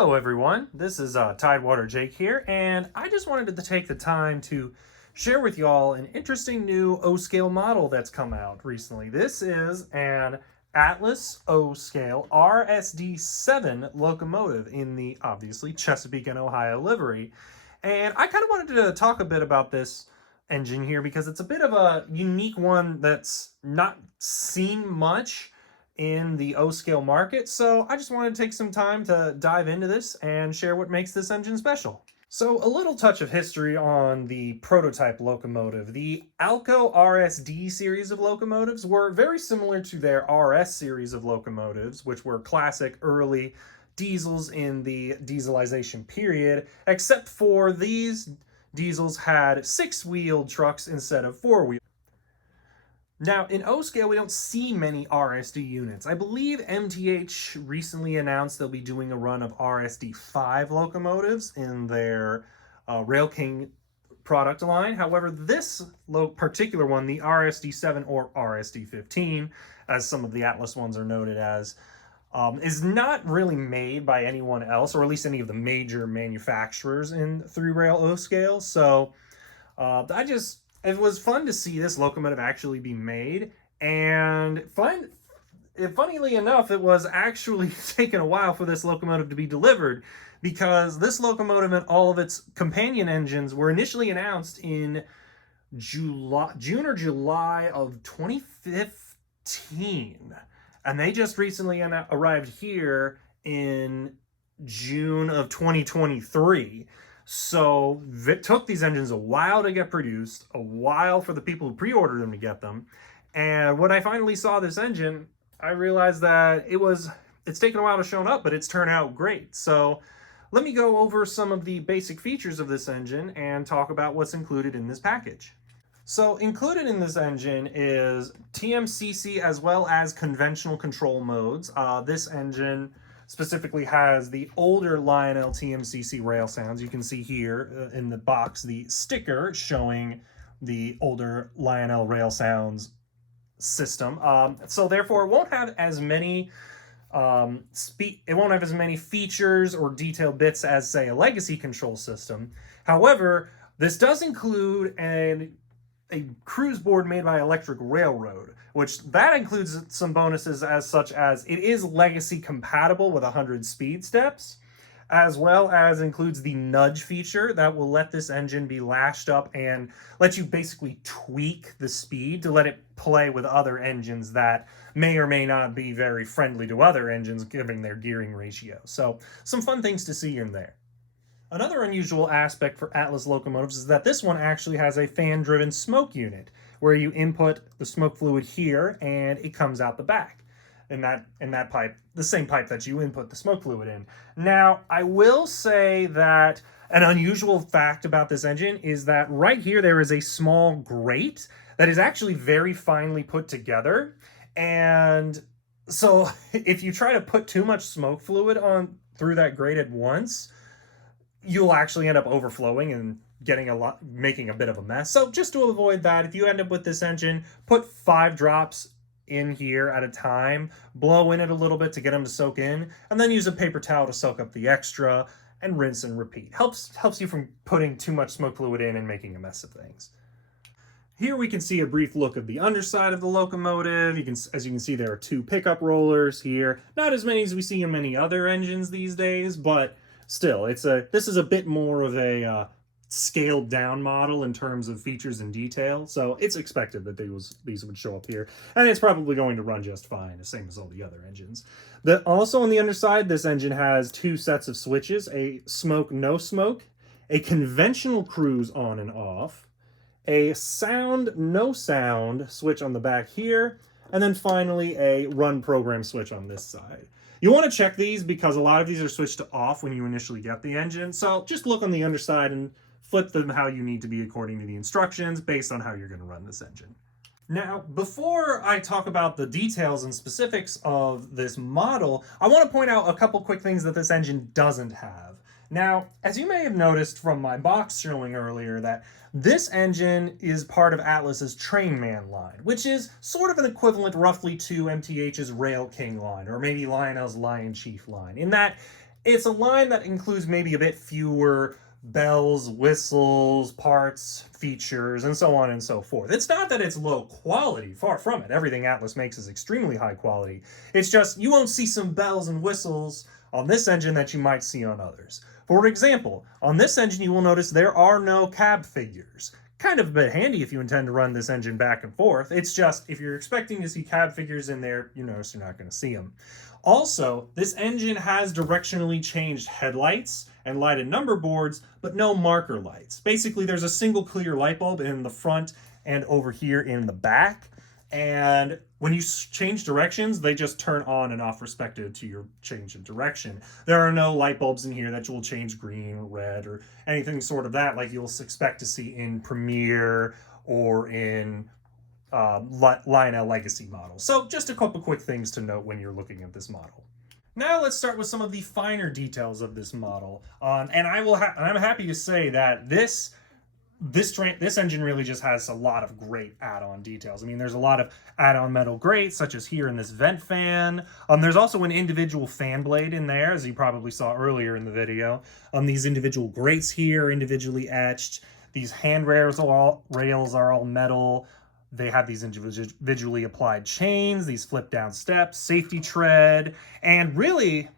Hello everyone, this is Tidewater Jake here, and I just wanted to take the time to share with y'all an interesting new O-scale model that's come out recently. This is an Atlas O-scale RSD-7 locomotive in the, obviously, Chesapeake and Ohio livery. And I kind of wanted to talk a bit about this engine here because it's a bit of a unique one that's not seen much in the O-scale market, so I just wanted to take some time to dive into this and share what makes this engine special. So a little touch of history on the prototype locomotive. The Alco RSD series of locomotives were very similar to their RS series of locomotives, which were classic early diesels in the dieselization period, except for these diesels had six-wheeled trucks instead of four-wheeled. Now, in O-scale, we don't see many RSD units. I believe MTH recently announced they'll be doing a run of RSD-5 locomotives in their Rail King product line. However, this particular one, the RSD-7 or RSD-15, as some of the Atlas ones are noted as, is not really made by anyone else, or at least any of the major manufacturers in three-rail O-scale. So it was fun to see this locomotive actually be made, and funnily enough, it was actually taking a while for this locomotive to be delivered, because this locomotive and all of its companion engines were initially announced in June or July of 2015, and they just recently arrived here in June of 2023. So it took these engines a while to get produced, a while for the people who pre-ordered them to get them. And when I finally saw this engine, I realized that it's taken a while to show up, but it's turned out great. So let me go over some of the basic features of this engine and talk about what's included in this package. So included in this engine is TMCC as well as conventional control modes. This engine specifically has the older Lionel TMCC rail sounds. You can see here in the box the sticker showing the older Lionel rail sounds system. So therefore, it won't have as many features or detailed bits as, say, a legacy control system. However, this does include a cruise board made by Electric Railroad, which that includes some bonuses such as it is legacy compatible with 100 speed steps, as well as includes the nudge feature that will let this engine be lashed up and let you basically tweak the speed to let it play with other engines that may or may not be very friendly to other engines given their gearing ratio. So some fun things to see in there. Another unusual aspect for Atlas locomotives is that this one actually has a fan-driven smoke unit, where you input the smoke fluid here and it comes out the back in that pipe, the same pipe that you input the smoke fluid in. Now, I will say that an unusual fact about this engine is that right here there is a small grate that is actually very finely put together, and so if you try to put too much smoke fluid on through that grate at once, you'll actually end up overflowing and making a bit of a mess. So just to avoid that, if you end up with this engine, put 5 drops in here at a time, blow in it a little bit to get them to soak in, and then use a paper towel to soak up the extra, and rinse and repeat. Helps you from putting too much smoke fluid in and making a mess of things. Here we can see a brief look of the underside of the locomotive. As you can see, there are 2 pickup rollers here. Not as many as we see in many other engines these days, but still, this is a bit more of a scaled down model in terms of features and detail, so it's expected that these would show up here, and it's probably going to run just fine, the same as all the other engines. Also on the underside, this engine has 2 sets of switches, a smoke, no smoke, a conventional cruise on and off, a sound, no sound switch on the back here, and then finally a run program switch on this side. You want to check these because a lot of these are switched to off when you initially get the engine, so just look on the underside and flip them how you need to be according to the instructions based on how you're going to run this engine. Now, before I talk about the details and specifics of this model, I want to point out a couple quick things that this engine doesn't have. Now, as you may have noticed from my box showing earlier, that this engine is part of Atlas's Trainman line, which is sort of an equivalent roughly to MTH's Rail King line, or maybe Lionel's Lion Chief line, in that it's a line that includes maybe a bit fewer bells, whistles, parts, features, and so on and so forth. It's not that it's low quality, far from it. Everything Atlas makes is extremely high quality. It's just you won't see some bells and whistles on this engine that you might see on others. For example, on this engine you will notice there are no cab figures. Kind of a bit handy if you intend to run this engine back and forth. It's just, if you're expecting to see cab figures in there, you notice you're not going to see them. Also, this engine has directionally changed headlights and lighted number boards, but no marker lights. Basically, there's a single clear light bulb in the front and over here in the back. And when you change directions, they just turn on and off respective to your change of direction. There are no light bulbs in here that will change green or red or anything sort of that like you'll expect to see in Premiere or in Lionel Legacy models. So just a couple quick things to note when you're looking at this model. Now let's start with some of the finer details of this model. And I'm happy to say that this engine really just has a lot of great add-on details. I mean, there's a lot of add-on metal grates, such as here in this vent fan. There's also an individual fan blade in there, as you probably saw earlier in the video. These individual grates here are individually etched. These handrails are all metal. They have these individually applied chains, these flip-down steps, safety tread, and really,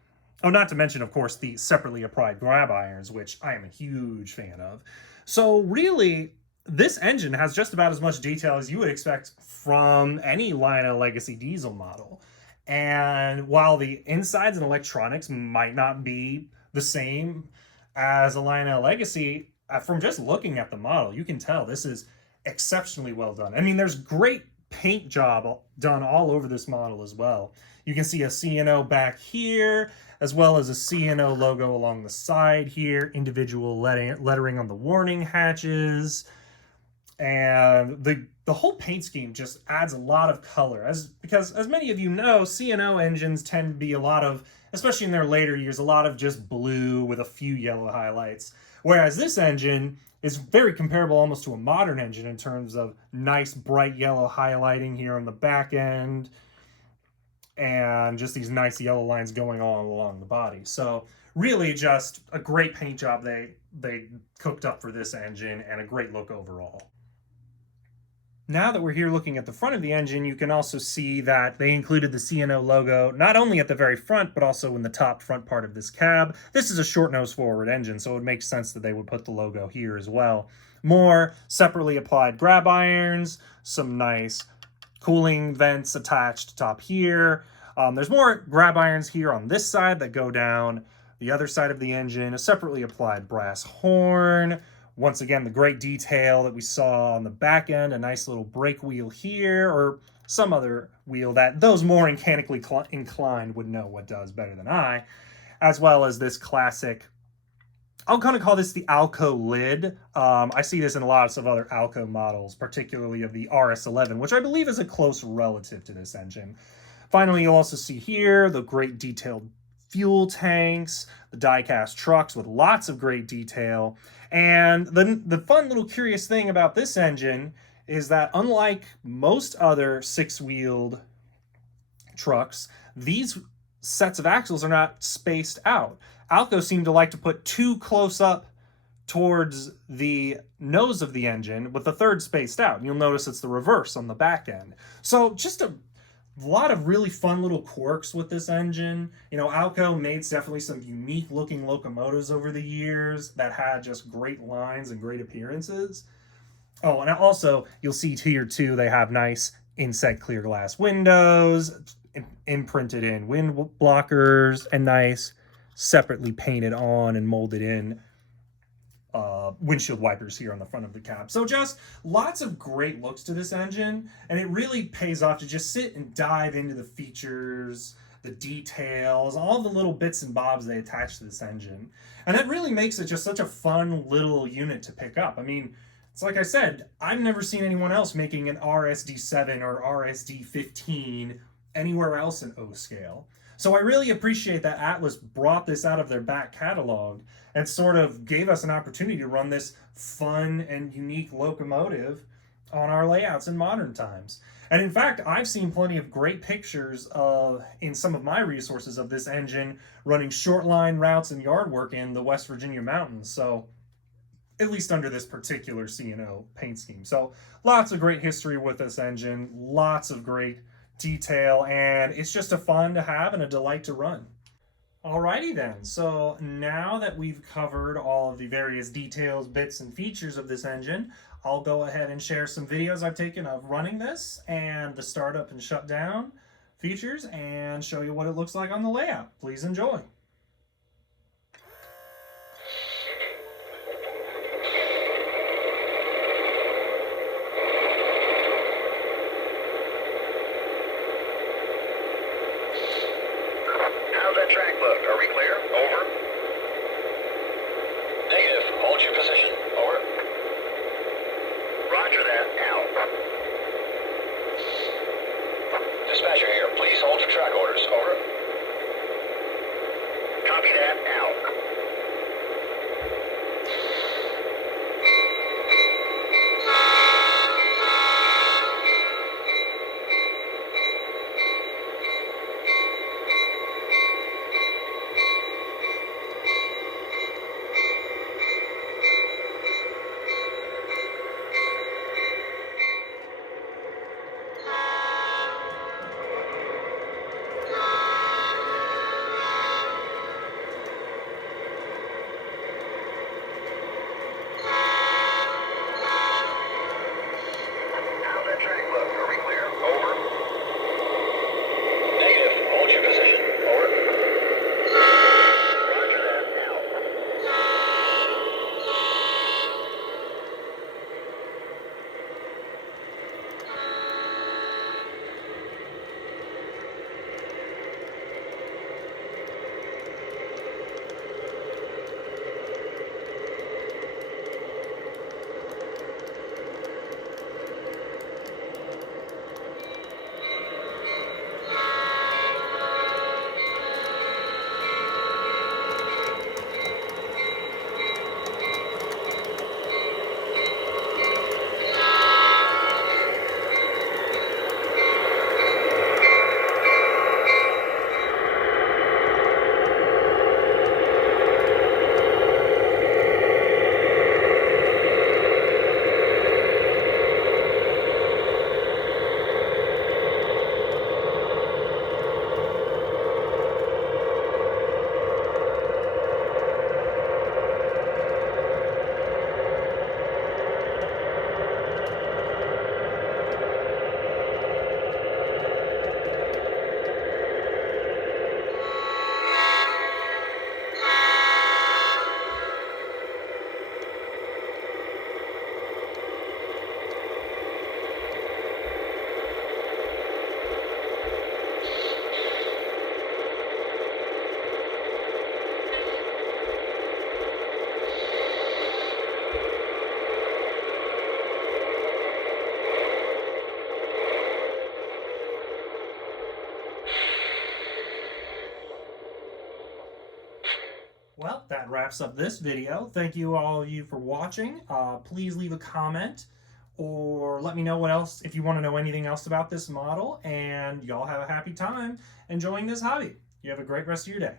not to mention, of course, the separately applied grab irons, which I am a huge fan of. So really, this engine has just about as much detail as you would expect from any Lionel Legacy diesel model. And while the insides and electronics might not be the same as a Lionel Legacy, from just looking at the model, you can tell this is exceptionally well done. I mean, there's great paint job done all over this model as well. You can see a C&O back here, as well as a C&O logo along the side here, individual lettering on the warning hatches, and the whole paint scheme just adds a lot of color. Because as many of you know, C&O engines tend to be a lot of, especially in their later years, a lot of just blue with a few yellow highlights. Whereas this engine is very comparable almost to a modern engine in terms of nice bright yellow highlighting here on the back end and just these nice yellow lines going all along the body. So really just a great paint job they cooked up for this engine and a great look overall. Now that we're here looking at the front of the engine, you can also see that they included the C&O logo not only at the very front, but also in the top front part of this cab. This is a short nose forward engine, so it makes sense that they would put the logo here as well. More separately applied grab irons, some nice cooling vents attached top here. There's more grab irons here on this side that go down the other side of the engine, a separately applied brass horn. Once again, the great detail that we saw on the back end, a nice little brake wheel here, or some other wheel that those more mechanically inclined would know what does better than I, as well as this classic, I'll kind of call this the Alco lid. I see this in lots of other Alco models, particularly of the RS-11, which I believe is a close relative to this engine. Finally, you'll also see here the great detailed fuel tanks, the die-cast trucks with lots of great detail. And the fun little curious thing about this engine is that unlike most other six-wheeled trucks, these sets of axles are not spaced out. Alco seemed to like to put two close up towards the nose of the engine with the third spaced out. And you'll notice it's the reverse on the back end. So just a lot of really fun little quirks with this engine. You know, Alco made definitely some unique looking locomotives over the years that had just great lines and great appearances. Oh, and also you'll see here too, they have nice inset clear glass windows, imprinted in wind blockers, and nice separately painted on and molded in windshield wipers here on the front of the cab. So just lots of great looks to this engine, and it really pays off to just sit and dive into the features, the details, all the little bits and bobs they attach to this engine. And that really makes it just such a fun little unit to pick up. I mean, it's like I said, I've never seen anyone else making an RSD-7 or RSD-15 anywhere else in O scale. So I really appreciate that Atlas brought this out of their back catalog and sort of gave us an opportunity to run this fun and unique locomotive on our layouts in modern times. And in fact, I've seen plenty of great pictures in some of my resources of this engine running short line routes and yard work in the West Virginia mountains. So at least under this particular C&O paint scheme. So lots of great history with this engine, lots of great detail, and it's just a fun to have and a delight to run. Alrighty then, so now that we've covered all of the various details, bits, and features of this engine, I'll go ahead and share some videos I've taken of running this and the startup and shutdown features and show you what it looks like on the layout. Please enjoy. How's that track look? Are we clear? Over. Negative. Hold your position. Over. Roger that. Out. Dispatcher here. Please hold your track orders. Over. Copy that. Out. How's that track look? Are we clear? Over. Negative. Hold your position. Over. Roger that. Out. Well, that wraps up this video. Thank you all of you for watching. Please leave a comment or let me know what else, if you want to know anything else about this model, and y'all have a happy time enjoying this hobby. You have a great rest of your day.